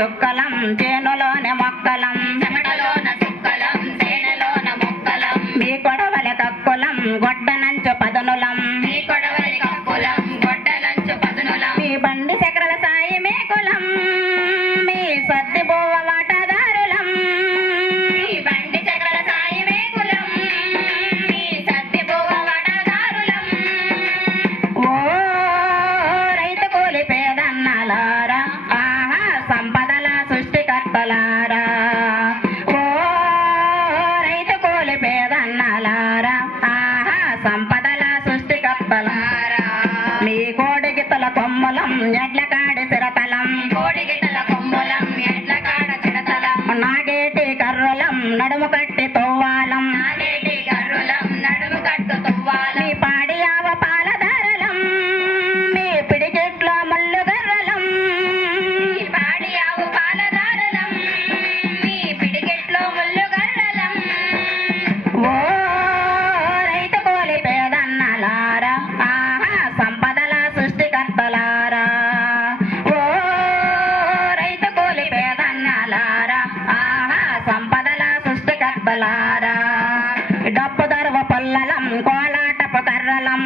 చుక్కలం చేనులోని మొక్కలం మీ కొడవలి కక్కులం గొడ్డనంచు పదునులం మీ బండి చక్రల సాయి మేకులం మీ సద్ది బోవ వాటదారులం ఓ రైతు కూలి పేదన్నలారా ఆహా సంపదల సృష్టికర్తలారా ఓ రైతు కూలి పేదన్నలారా ఆహా సంపదల సృష్టికర్తలారా మీ కోడి గిత్తల కొమ్ములం ఎడ్ల కాడి సిరతలం నాగేటి కర్రులం నడుము కట్టి తొవ్వాలం మీ పాడి ఆవ పాలధారలం మీ పిడికెట్లో మల్లు గర్రలం ఓ రైతు కూలి పేదన్నలారా ఆహా సంపదల సృష్టికర్తలారా ఓ రైతు కూలి పేదన్నలారా ఆహా సంపదల సృష్టికర్తలారా డప్పు దరువ పొల్లలం కోలాటపు కర్రలం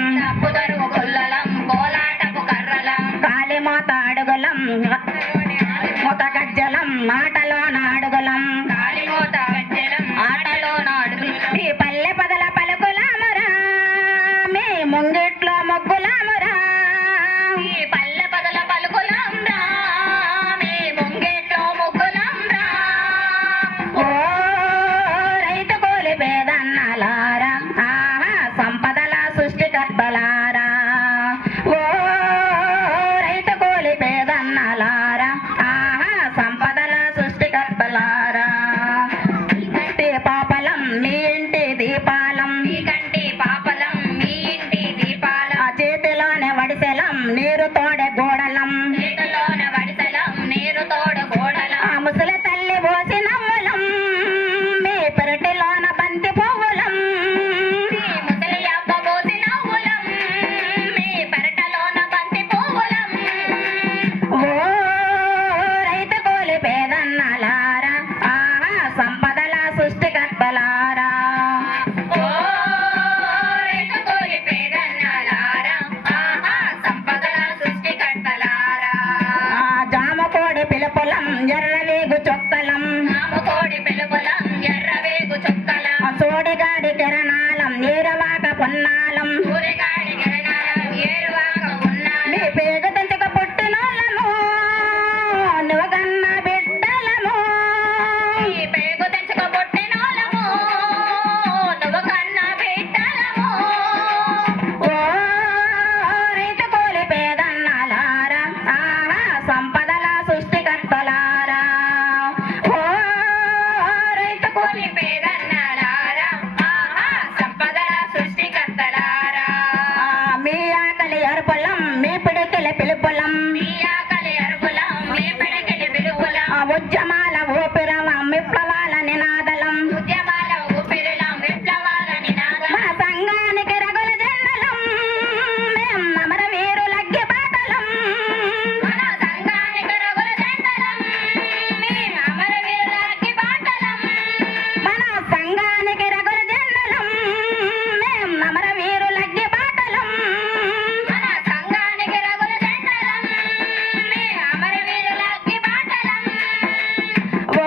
కాలిమోత అడుగులం మూత గజ్జలం ఆటలోన అడుగులం మీ పల్లె పదల పలుకులామురా మీ ముంగిట్లో ముగ్గులామురా ఓ రైతు కూలి పేదన్నలారా ఆహా సంపదల సృష్టికర్తలారా ఓ రైతు కూలి పేదన్నలారా ఆహా సంపదల సృష్టికర్తలారా ఇంటి పాపలం మీ ఇంటి దీపాలం ఆ చేతిలోనే వడిసెలం నీరు తోడే గోడలం ఆ ముసలి తల్లి పోసి నవ్వులం మీ పెరటిలోన బంతి పువ్వులం ఓ రైతు కూలి పేదన్నలారా ఆహా సంపదల సృష్టికర్తలారా ఆ జామకోడి పిలుపులం ఎర్రవేగు చొక్కలం ఆ సోడిగాడి కిరణాలం ఏరవాక పొన్నాలం మీ పేగు తెంచుక పుట్టినోళ్ళము నువ్వుగన్న బిడ్డలము ఓ రైతు కూలి పేదన్నలారా ఆహా సంపదల సృష్టికర్తలారా ఓ రైతు కూలి మీ ఆకలి అరుపులం మీ పిడికిలి పిలుపులం ఆ ఉద్యమాల ఊపిరవ విప్లవాల నినాదలం మన సంఘానికి రగుల జెండలం మేం అమర వీరులగ్గి బాటలం మన సంఘానికి రగుల జెండలం మేం అమర వీరులగ్గి బాటలం ఓ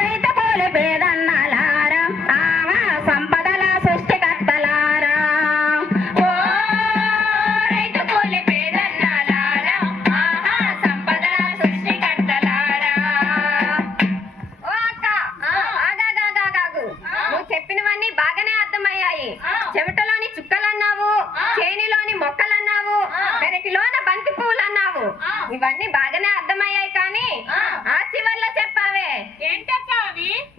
రైతు కూలి పేదన్నలారా ఆహా సంపదల సృష్టికర్తలారా ఓ నువ్వు చెప్పినవన్నీ బాగానే అర్థమయ్యాయి. చెమటలోని చుక్కలన్నావు, చేనిలోని మొక్కలన్నావు, పెరటిలోన బంతి పువ్వులు అన్నావు. ఇవన్నీ బాగానే అర్థమయ్యాయి కానీ ఆ చివర్లో చెప్పావే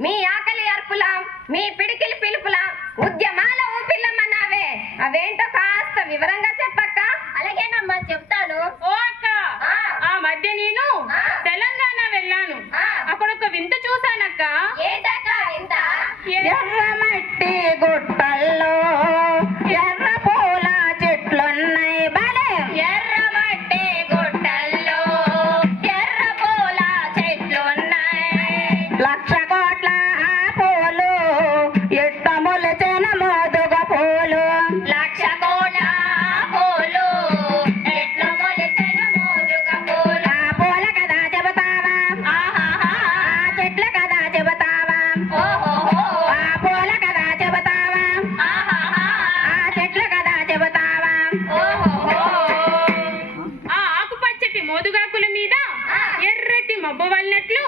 మీ ఆకలి అర్పులం మీ పిడికిలి పిలుపులం ఉద్యమాల ఊపిల్లమన్నావే అవేంటో కాస్త వివరంగా చెప్పక్క. అలాగేనమ్మా చెప్తాను. ఓ అక్క, ఆ మధ్య నేను తెలంగాణ వెళ్ళాను. అక్కడ ఒక వింత చూసానక్క. ఏంటక్క వింత? ఎర్రమట్టి గుట్టల్లో ఎట్ట మొలచెన మోదుగ పూలు లక్ష కోట పూలు ఎట్ల మొలచెన మోదుగ పూలు. ఆ పూల కదా చెబుతావా ఆహాహా. ఆ చెట్ల కదా చెబుతావా ఓహోహో. ఆ పూల కదా చెబుతావా ఆహాహా. ఆ చెట్ల కదా చెబుతావా ఓహోహో. ఆ ఆకుపచ్చటి మోదుగాకుల మీద ఎర్రటి మబ్బు వల్లట్లు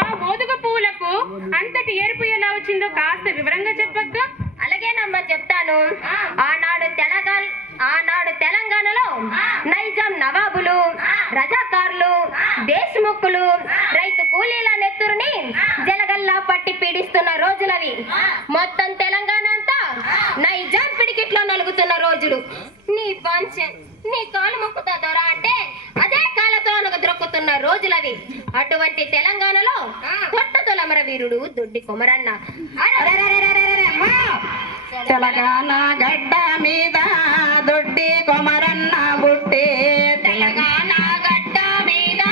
ఆ మోదుగ పువ్వులకు అంతటి ఎరుపు ఎలా వచ్చిందో కాస్త వివరంగా చెప్పక్క. అలాగేనమ్మా చెప్తాను. ఆనాడు తెలంగాణలో నైజాం నవాబులు, రజాకార్లు, దేశముక్కులు రైతు కూలీల నెత్తురుని జలగల్లా పట్టి పీడిస్తున్న రోజులవి. మొత్తం తెలంగాణ అంతా నైజాం పిడికిట్లో నలుగుతున్న రోజులు. నీ పంచన్ నీ కాలు మొక్కుతా దొరా అంటే అదే కాలతో అనగద్రొక్కుతున్న రోజులవి. అటువంటి తెలంగాణలో తొట్టతొలమర వీరుడు దొడ్డి కొమరన్న. అరెరెరెరెరెరెరె, అమ్మా! తెలంగాణ గడ్డ మీద దొడ్డి కొమరన్న బుట్టి తెలంగాణ గడ్డ మీద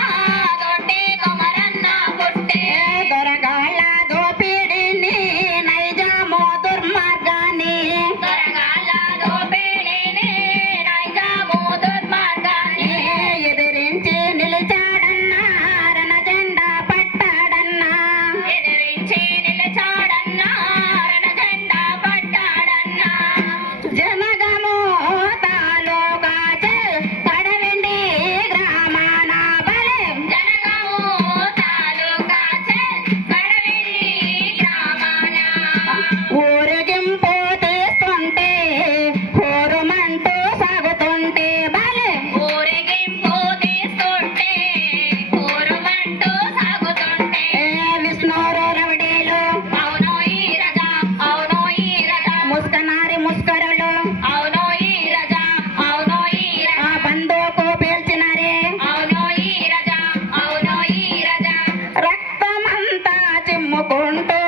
దొడ్డి కొమరన్న పుట్టే. దొరగాళ్ళ దోపిడిని నైజాము దుర్మార్గాన్ని దొరగాళ్ళ దోపిడీని నైజాము దుర్మార్గాన్ని ఎదిరించి నిలిచాడన్నా రణ జెండా పట్టాడన్నా ఎదిరించి నిలిచాడన్నా రణజెండా పట్టాడన్నా. జనగము తాలూకా కడవెండి గ్రామాన బలే జనగము తాలూకా కడవెల్లి గ్రామాన ఊరేగింపు తీస్తుంటే హోరుమంటూ సాగుతుంటే బలే ఊరేగింపు తీస్తుంటే ఊరుమంటూ సాగుతుంటే విష్ణురు రవిడీలు అవునో ఈ రజా అవునో ఈ రజా ముస్కనారి ముస్కరులు అవునో ఈ రజా అవునో ఈ రజా ఆ బందూకు పేల్చినారే అవునో ఈ రజా అవునో ఈ రజా రక్తమంతా చిమ్ముకుంటూ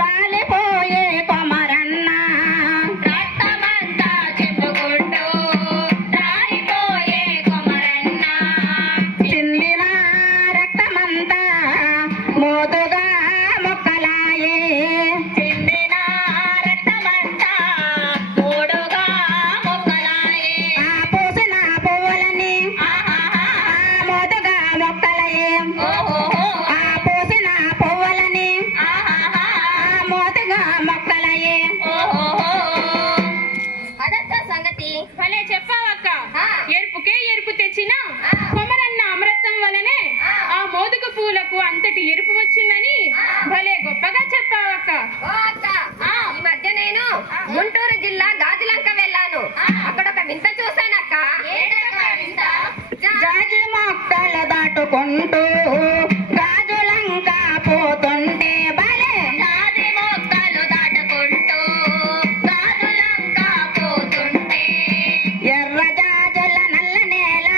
రాలిపోయే కొమరన్న రక్తమంతా చెప్పుకుంటూ రాలిపోయే కొమరన్న చిందిన రక్తమంతా మోదుగా మొక్కలాయే చిందిన రక్తమంతా మూడుగా మొక్కలాయే ఆ పూసిన పువ్వులని ఆహాహా ఆ మోదుగా మొక్కలయే ఓహోహో ఆ పూసిన పువ్వులని ఆహాహా ఆ మోదుగా మొక్కలయే ఓహోహో. అదంతా సంగతి. భలే చెప్పావక్క. ఆ. ఎరుపుకే ఎరుపు తెచ్చిన కొమరన్న అమృతం వలనే ఆ మోదుగ పువ్వులకు అంతటి ఎరుపు వచ్చిందని భలే గొప్పగా చెప్పావక్క. ఓ అక్క, ఈ మధ్య నేను గుంటూరు జిల్లా గాజులంక వెళ్ళాను. అక్కడ ఒక వింత చూశానక్క. జాజి మొక్కలు దాటుకుంటూ గాజులంక పోతుంటే బలే జాజి మొక్కలు దాటుకుంటూ గాజులంక పోతుంటే ఎర్ర జాజుల నల్ల నేల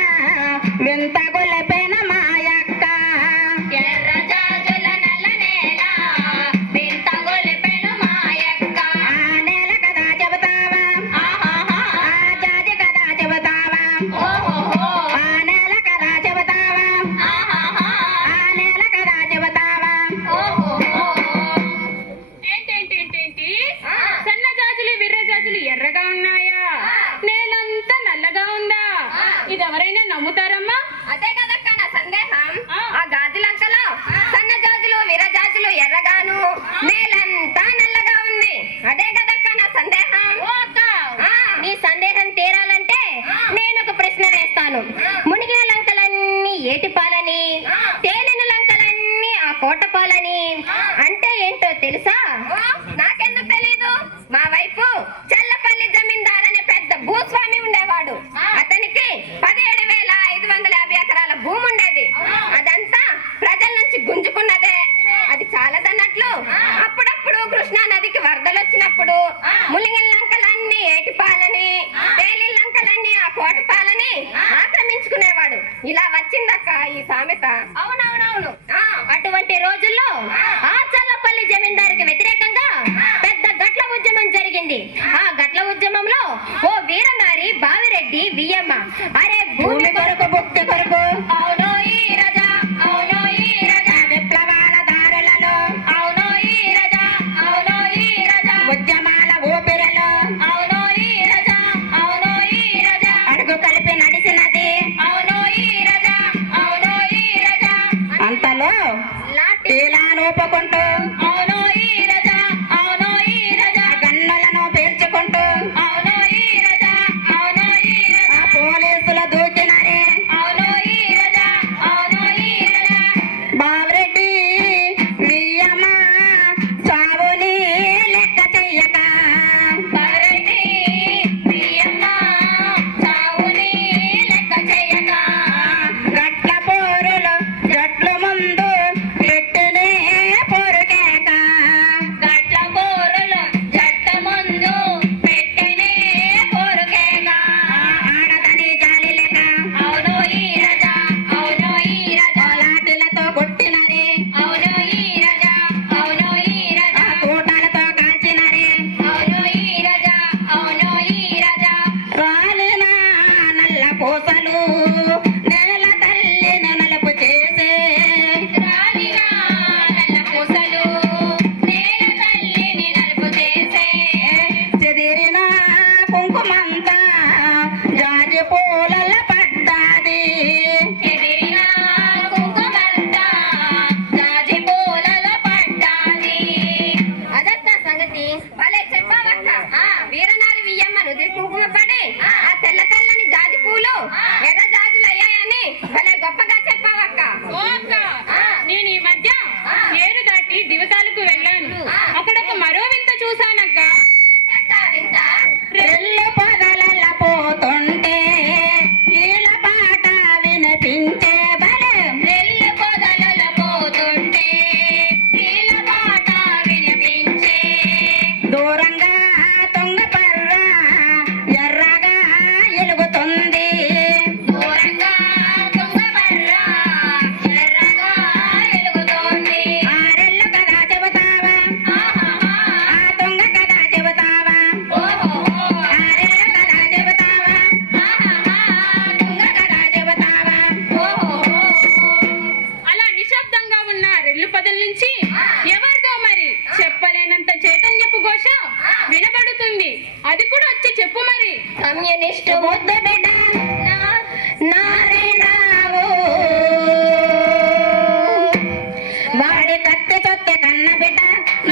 వింత గొలిపెన మాయక్క ఎర్ర జాజుల నల్ల నేల వింత గొలిపెను మాయక్క. ఆ నేల కదా చెబుతావా ఆహాహా ఆ జాజి కదా చెబుతావా ఓహోహో ఆ నేల కదా చెబుతావా ఆహాహా ఆ నేల కదా చెబుతావా ఓహోహో. ఏంటేంటేంటేంటి సన్న జాజులు విర్ర జాజులు ఎర్రగా ఉన్నాయా? నేలంతా నల్లగా ఉందా? ఇది ఎవరైనా నమ్ముతారమ్మా? అదే కదక్క నా సందేహం. ఆ. ఆ గాజులంకలో సన్న జాజులు విరజాజులు ఎర్రగాను నేలంతా నల్లగా ఉంది. అదే కదక్క నా సందేహం. నీ సందేహం తీరాలంటే నేను ఒక ప్రశ్న వేస్తాను. మునిగిన లంకలన్నీ ఏటిపాలని, తేలిన లంకలన్నీ ఆ కోటపాలని అంటే ఏంటో తెలుసా? నాకెందుకు తెలీదు. మా వైపు చల్లపల్లి జమీందార్ అనే పెద్ద భూస్వామి ఉండేవాడు. అతనికి 17,550 ఎకరాల భూమి ఉండేది. అదంతా ప్రజల నుంచి గుంజుకున్నదే. అది చాలదన్నట్లు అప్పుడప్పుడు కృష్ణా నదికి వరదలు వచ్చినప్పుడు ములిగిన లంకలన్నీ ఏటిపాలని, తేలిన లంకలన్నీ ఆ కోటపాలని ఆక్రమించుకునేవాడు. ఇలా వచ్చిందక్క ఈ సామెత. అవునవునవును. అటువంటి రోజుల్లో ఆ చల్లపల్లి జమీందారికి వ్యతిరేకంగా పెద్ద గట్ల ఉద్యమం జరిగింది. ఆ గట్ల ఉద్యమంలో ఓ వీరనారి బావిరెడ్డి వియ్యమ్మ అరే భూమి కొరకు భక్తి కొరకు అవునో ఈ రజా అవునో ఈ రజా విప్లవాల దారులలో అవునో ఈ రజా అవునో ఈ రజా చెప్పావక్క వీరనారి వియ్యమ్మ నుదిరి కుంకుమ పడి ఆ తెల్ల తెల్లని జాజి పూలు ఎర్ర జాజులు అయ్యాయని భలే గొప్పగా చెప్పావక్క. ఓ అక్క, నేను ఈ మధ్య ఏరు దాటి దివసాలకు వెళ్ళాను. అక్కడ ఒక మరో వింత చూశానక్క. వింత రెల్లు పొదలల్ల పోతుంటే ఈల పాట వినిపించే బలే రెల్లు పొదలలో పోతుంటే నీల పాట వినిపించే దూరంగా తుంగపర్ర ఎర్రగా ఎలుగుతుంది. దూరంగా తుంగబర్ర ఎర్రగా వెలుగుతోంది. ఆరెల్లు కదా చెబుతావా, ఆ తుంగ కదా చెబుతావా, ఆరెల్లు కదా చెబుతావా, తుంగ కదా చెబుతావా. అలా నిశ్శబ్దంగా ఉన్న రెల్లు పదల నుంచి ఎవరిదో మరి చెప్పలేనంత చైతన్యపు ఘోష వినబడుతుంది. అది కూడా వచ్చి చెప్పు మరి. కమ్యూనిస్టు ముద్దు బిడ్డ నారాయణరావు వాడి కత్తె చొత్తె కన్న బిడ్డ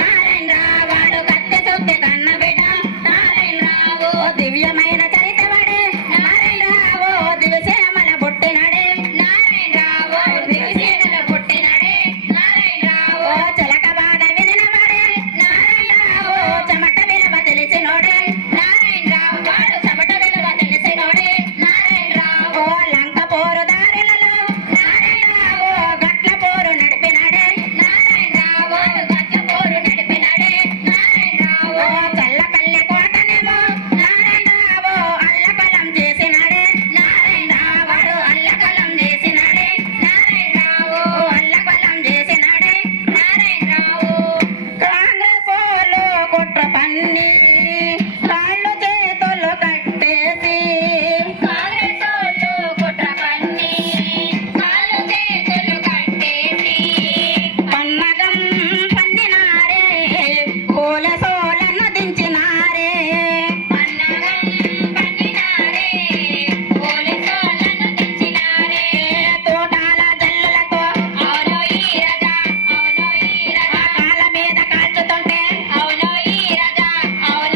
నారాయణరావు, వాడు కత్తె చొత్తె కన్న బిడ్డ నారాయణరావు. దివ్యమైన చరిత వాడే నారాయణరావు, దివిసేమల పుట్టినడే నారాయణరావు దివిసేనల పుట్టినడే నారాయణరావు. చిలక బాధ వినిన వాడే నారాయణరావు, చెమట విలువ తెలిసినోడే నారాయణరావు వాడు చెమట విలువ తెలిసినోడే నారాయణరావు. లంక పోరు దారులలో నారాయణరావు, గట్ల పోరు నడిపినడే నారాయణరావు వాడు గట్ల పోరు నడిపినడే నారాయణరావు. చల్లపల్లి కోటనేమో నారాయణరావు అల్లకలం చేసినడే నారాయణరావు, వాడు అల్లకలం చేసినడే నారాయణరావు అల్లకలం చేసినడే నారాయణరావు. కాంగ్రెస్ వాళ్ళు కుట్ర పన్ని కాళ్ళు చేతులు కట్టేసి కాంగ్రెసోళ్ళు కుట్ర పన్ని కాళ్ళు చేతులు కట్టేసి పన్నగం పన్నినారే పోలీసోళ్ళను దించినారే. పన్నగం పన్నినారే పోలీసోళ్ళను దించినారే. తోటాల జల్లులతో అవునో ఈ రజా అవునో ఈ రజా కాళ్ళ మీద కాల్చుతుంటే అవునో ఈ రజా అవునో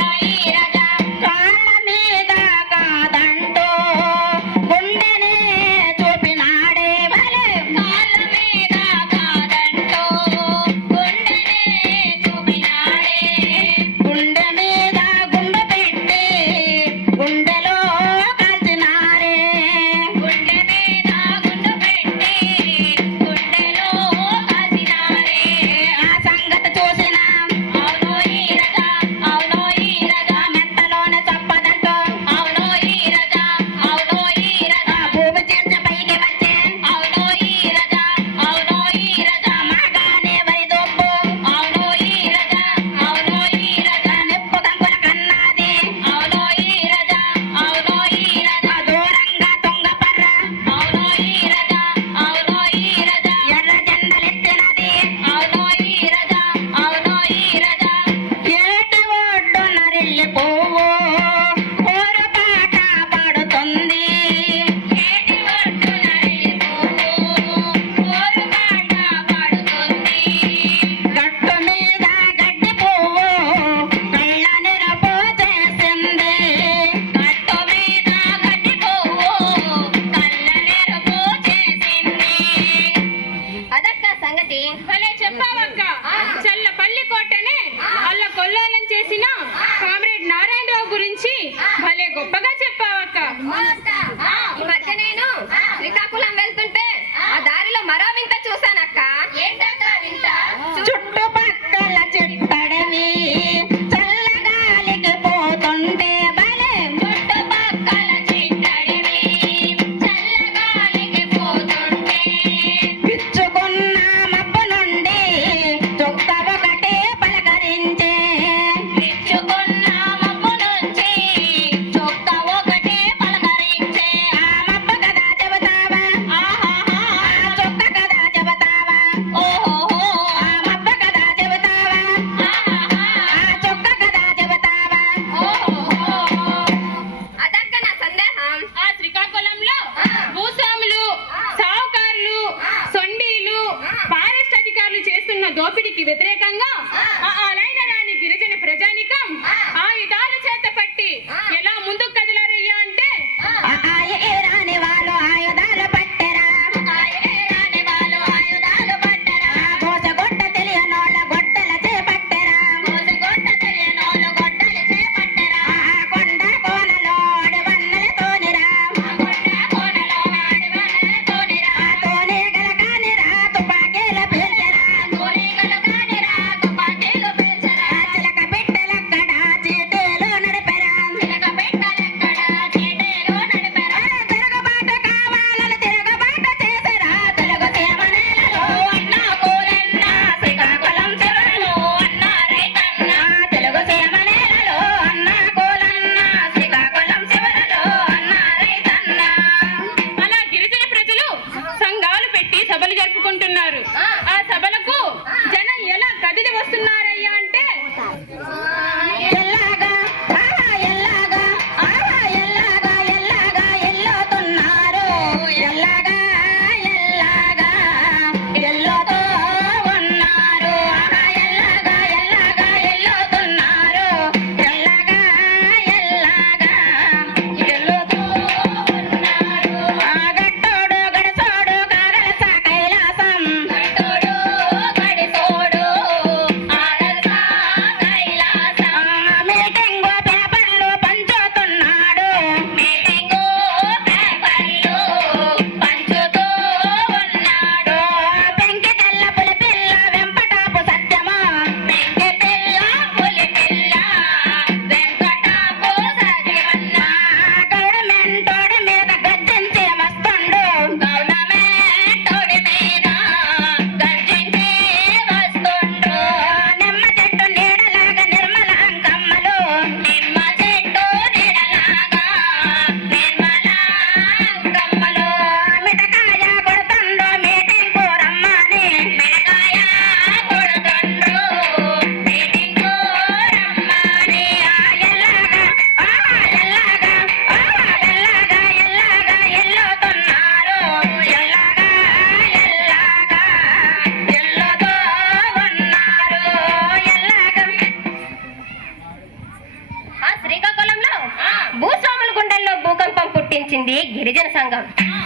భూస్వాముల గుండెల్లో భూకంపం పుట్టించింది గిరిజన సంఘం.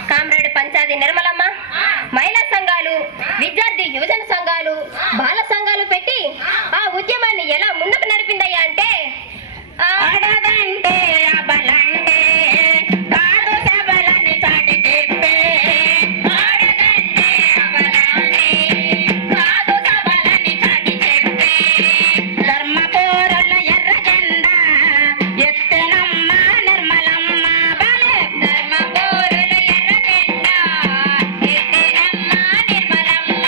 కామ్రేడ్ పంచాది నిర్మలమ్మ మహిళా సంఘాలు, విద్యార్థి యువజన సంఘాలు, బాల సంఘాలు పెట్టి ఆ ఉద్యమాన్ని ఎలా ముందుకు నడిపిందయ్యా అంటే ఆడదంటే అబలంటే కాదు సబలని చాటి చెప్పే ఆడదంటే అబలంటే కాదు సబలని చాటి చెప్పే ధర్మపోరుల ఎర్ర జెండా ఎత్తెనమ్మ నిర్మలమ్మ బలే ధర్మపోరుల ఎర్ర జెండా ఎత్తెనమ్మ నిర్మలమ్మ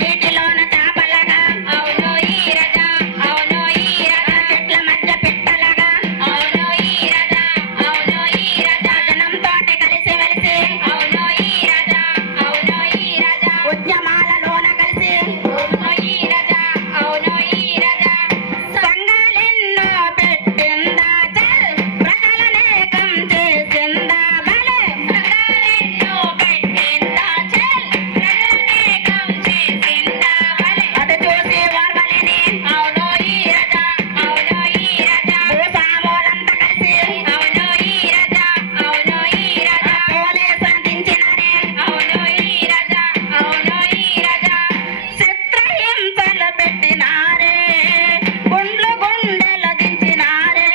నీటిలోన చాపలగా అవును ఈ రజా అవును ఈ రజా చెట్ల మధ్య పిట్టలగా అవును ఈ రజా అవును ఈ రజా జనం తోటి కలిసి వెలిసి అవును ఈ రజా అవును ఈ రజా ఉద్యమాలలోన కలిసి అవును ఈ రజా అవును ఈ రజా సంఘాలెన్నో పెట్టిందా చల్ ప్రజలనేకం చేసిందా బలే సంఘాలెన్నో పెట్టిందా చల్ ప్రజలనేకం చేసిందా బలే అటు చూసి ఓర్వలేని అవును ఈ రజా అవును ఈ రజా భూస్వాములంతా కలిసి అవును ఈ రజా అవును ఈ రజా పోలే సాధించినరే అవును ఈ రజా అవును ఈ రజా చిత్రహింసలు పెట్టినారే గుండ్లు గుండెలు దించినారే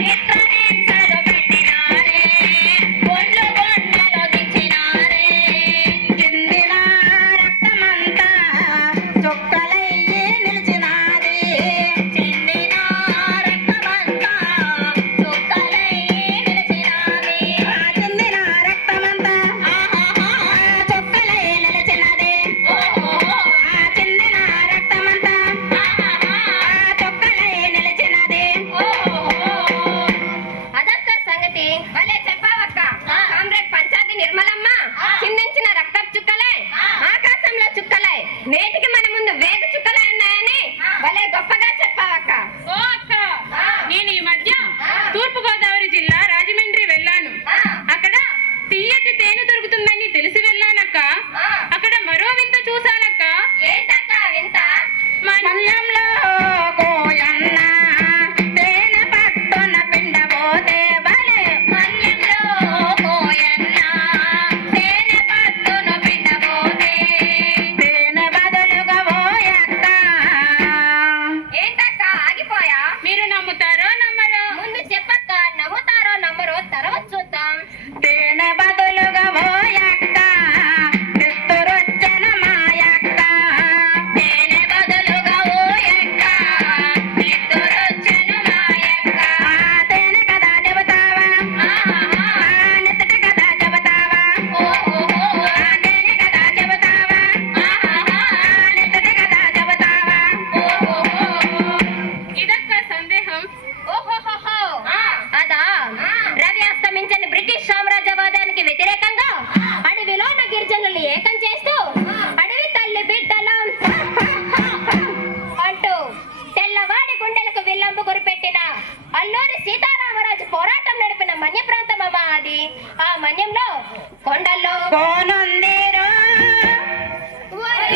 చిత్రహింసలు పెట్టినారే గుండ్లు గుండెలు దించినారే చిందిన రక్తమంతా చుక్కలయ్యి నిలిచినాది చిందిన రక్తమంతా చుక్కలయ్యి నిలిచినాది చిందిన రక్తమంతా చుక్కలయ్యి నిలిచినది చిందిన రక్తమంతా చుక్కలయ్యి నిలిచినది అదక్క సంగతి. భలే చెప్పావక్క. కామ్రేడ్ పంచాది నిర్మలమ్మ చిందించిన రక్తపు చుక్కలే ఆకాశంలో చుక్కలే నేటికి మన ముందు వేగు చుక్కలే ఉన్నాయని భలే గొప్పగా చెప్పావక్క. ఓ అక్క, నేను ఈ మధ్య తూర్పు గోదావరి జిల్లా రాజమండ్రి వెళ్ళాను. అక్కడ తీయటి తేనె దొరుకుతుందని తెలిసి వెళ్ళానక్క. అక్కడ మరో వింత చూశానక్క. ఏంటక్క వింత? మన్యంలో కోయన్న తేనె పట్టున పిండబోతే బలే మన్యంలో కోయన్న తేనె పట్టున పిండబోతే తేనె బదులుగా పోయక్క ఏంటక్క ఆగిపోయా? మీరు నమ్ముతారో నమ్మరో? ముందు చెప్పక్క, నమ్ముతారో నమ్మరో తర్వాత చూద్దాం. తేనె బదులుగా పోయక్క నెత్తురొచ్చెన మాయక్క తేనె బదులుగా పోయక్క నెత్తురొచ్చెన మాయక్క తేనె కదా చెబుతావా నెత్తటి కదా చెబుతావా తేనె కదా చెబుతావా నెత్తటి కదా చెబుతావా ఇదక్క సందేహం. ఓహోహోహో. అదా రవి అస్తమించని బ్రిటిష్ సామ్రాజ్యవాదానికి వ్యతిరేకంగా అడవిలోన గిరిజనులు ఏకం చేస్తూ అడవి తల్లి బిడ్డలం అంటూ తెల్లవాడి గుండెలకు విల్లంబు గురిపెట్టిన అల్లూరి సీతారామరాజు పోరాటం నడిపిన మన్య ప్రాంతమమ్మా అది. ఆ మన్యంలో కొండల్లో కోనుందిరో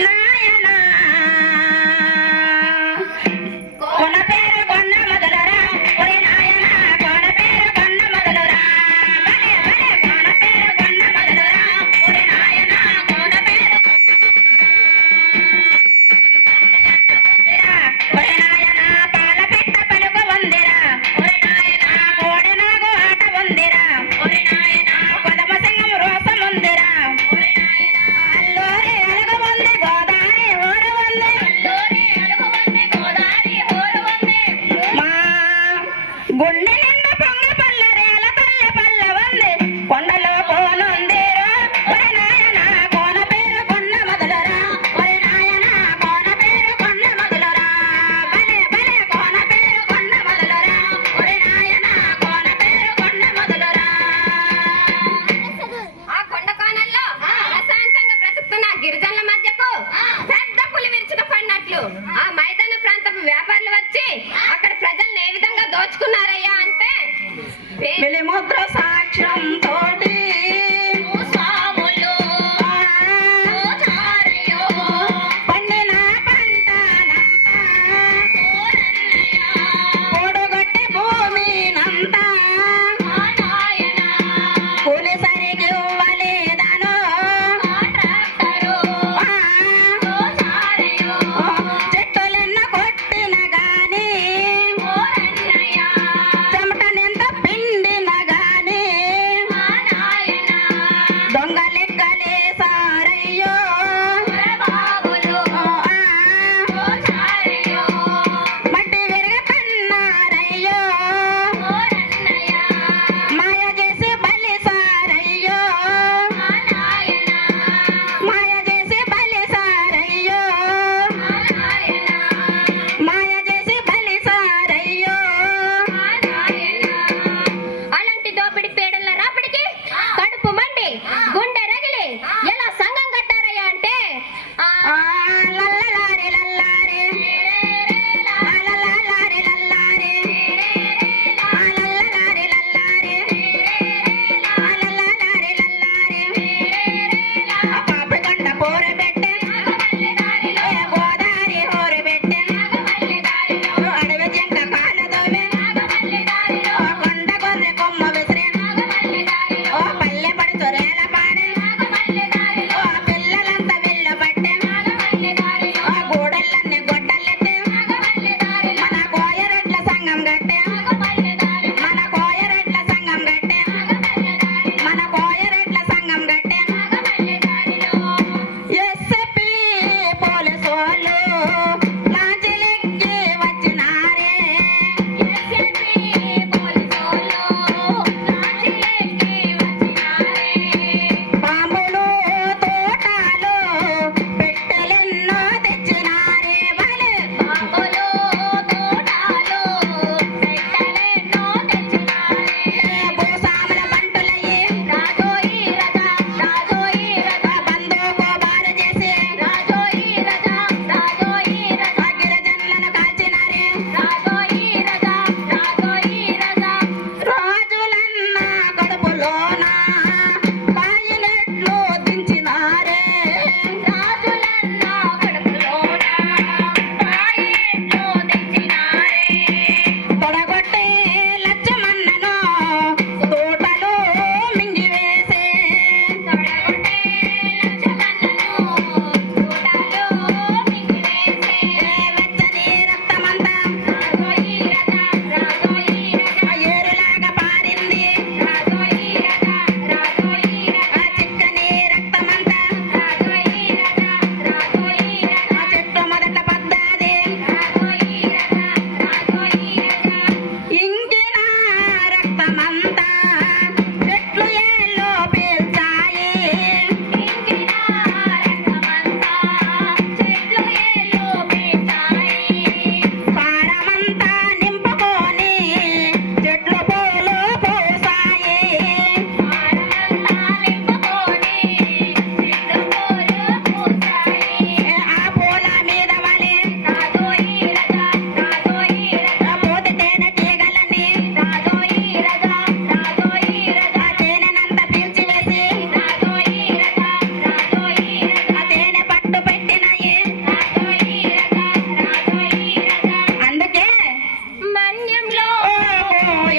నాయనా కొన పేరు కొన్న మొదలురా ఒరే నాయనా కొన పేరు కొన్న మొదలురా భలే భలే కొన పేరు కొన్న మొదలురా ఒరే నాయనా కొన పేరు ఒరే నాయనా పాల పిట్ట పలుకు ఉందిరా ఒరే నాయనా కోడి నాగు ఆట ఉందిరా ఒరే నాయనా కొదమ సింగం రూపం ఉందిరా ఒరే నాయనా అల్లూరి అలుగు ఉంది గోదావరి ఊరు ఉంది అల్లూరి అలుగు ఉంది గోదావరి ఊరు ఉంది మా గుండె నిండా పొంగ పల్లెరేల పల్లె పల్లె ఉంది కొండలో కోనుందిరో ఒరే నాయనా కోన పేరు కొన్న మొదలురా ఒరే నాయనా కోన పేరు కొన్న మొదలురా భలే భలే కోన పేరు కొన్న మొదలురా ఒరే నాయనా కోన పేరు కొన్న మొదలురా ఆ కొండ కోణంలో ప్రశాంతంగా బ్రతుకుతున్న గిరిజనుల మధ్యకు పెద్ద పులి విరుచుక పడినట్లు ఆ మైదాన ప్రాంతపు వ్యాపారులు వచ్చి అక్కడ ప్రజల్ని ఏ విధంగా దోచుకున్నారయ్యా అంటే వెలిముద్ర సాక్ష్యం తోటి స్వాములు పండిన పంటనంతా కూడగొట్టి భూమినంతా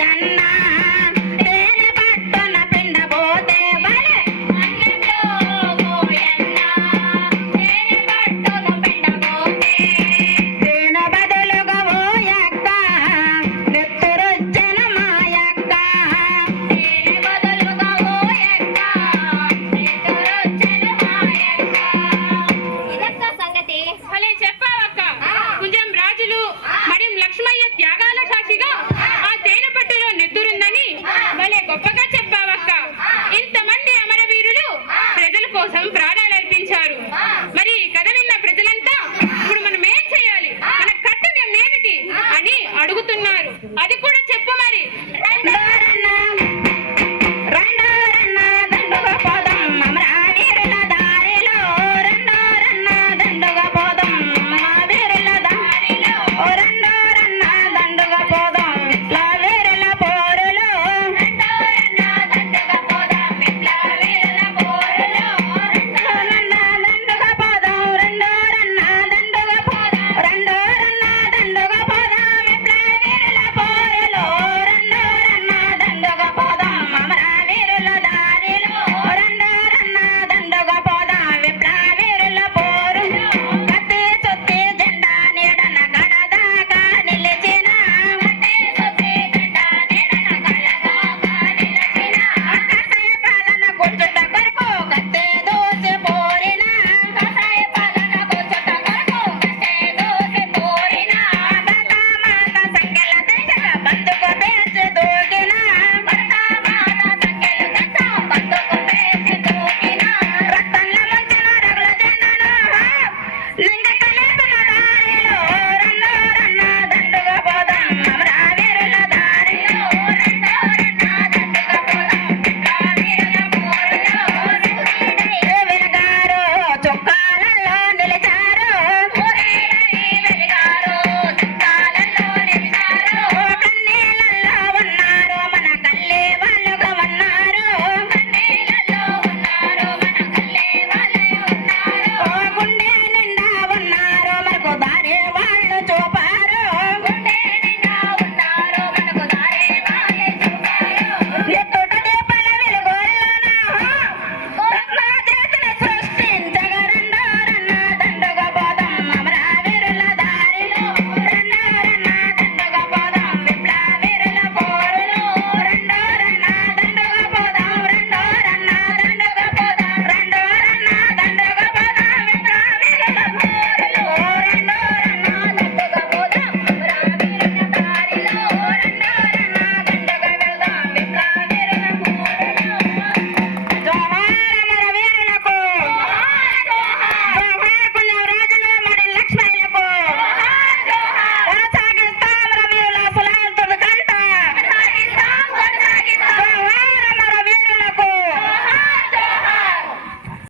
అన్న